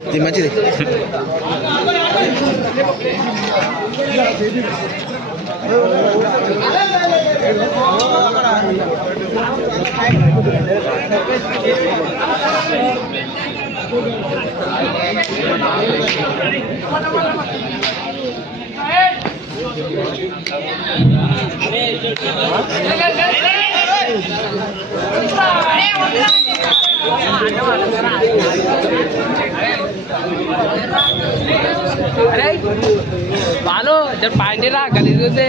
ఇది మంచిది. अरे बालो जब पानी रा गली से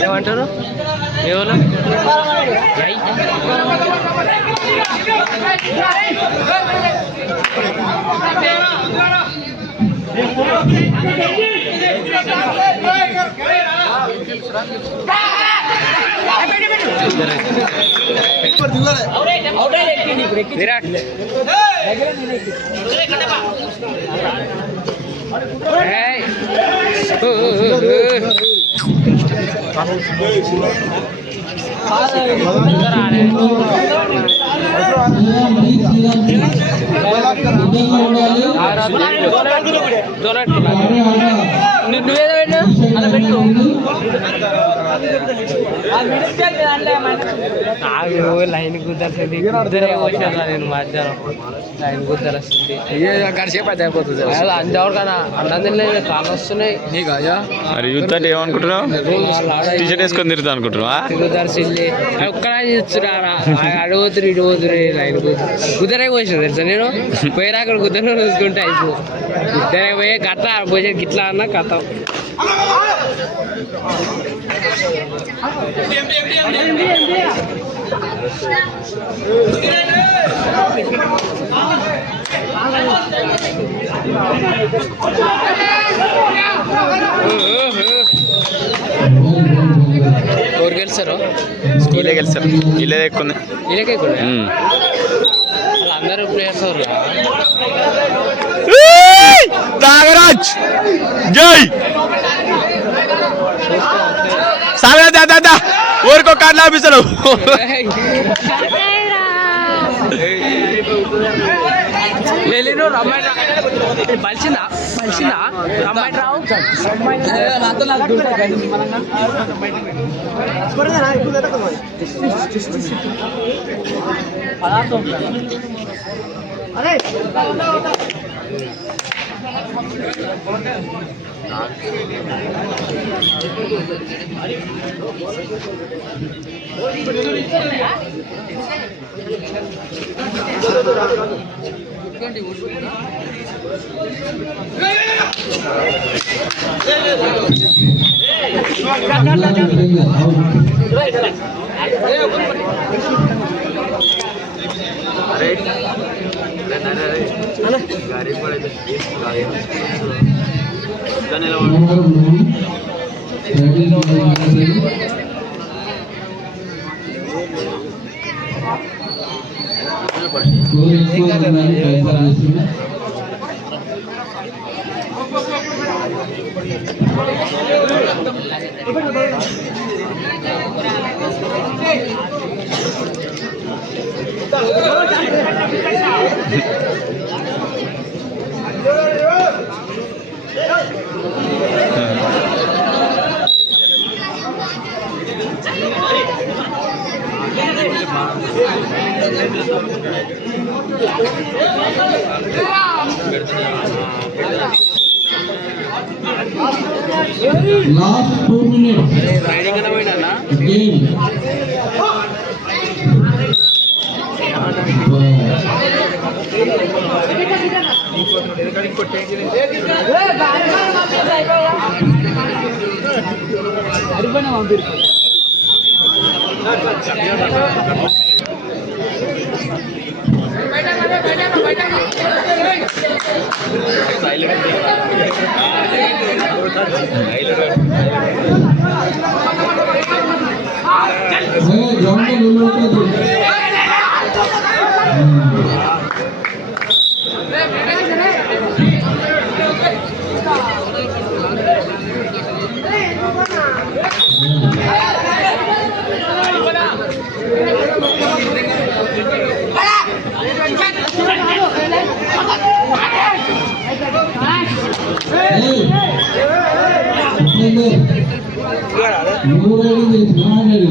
ఏమంటారు ఎవరు విరాట్ నువ్వేదో అలా పెట్టు లైన్ కుదరసింది కుదరే వచ్చాను నేను మధ్యాహ్నం లైన్ కుదరస్తుంది గడిచేపు అయితే అయిపోతుంది అంతవరకు కన్నా అన్నం లేదు కాళ్ళు వస్తున్నాయి నీకు మరి యూత్ అంటే ఏమనుకుంటున్నావు? టీషర్ట్ వేసుకొని తిరుగుతా అనుకుంటున్నావా? కుదరసింది ఒక్కడా చూస్తున్నారా అడుగుతురు ఇటు పోతురు లైన్ కుదరే పోసిన తెలుసా నేను పోయినా అక్కడ కుదర చూసుకుంటే అయిపో కుదరే పోయే గట్ల పోసే గిట్లా అన్నా కథ ఎవరు గెలిచారు? స్కూలే గెలిచారు. ఇల్లే ఎక్కువ ఇలాగే అందరూ ప్లేయర్స్ నాగరాజ్ జై సాగరా దాదా ఊరికో కార్డు ఆఫీసరు బలిసిందా బలిసిందా అమ్మాయి రావు Last 2 minutes. Game. నువ్వు రెడీ చేసి మాట్లాడి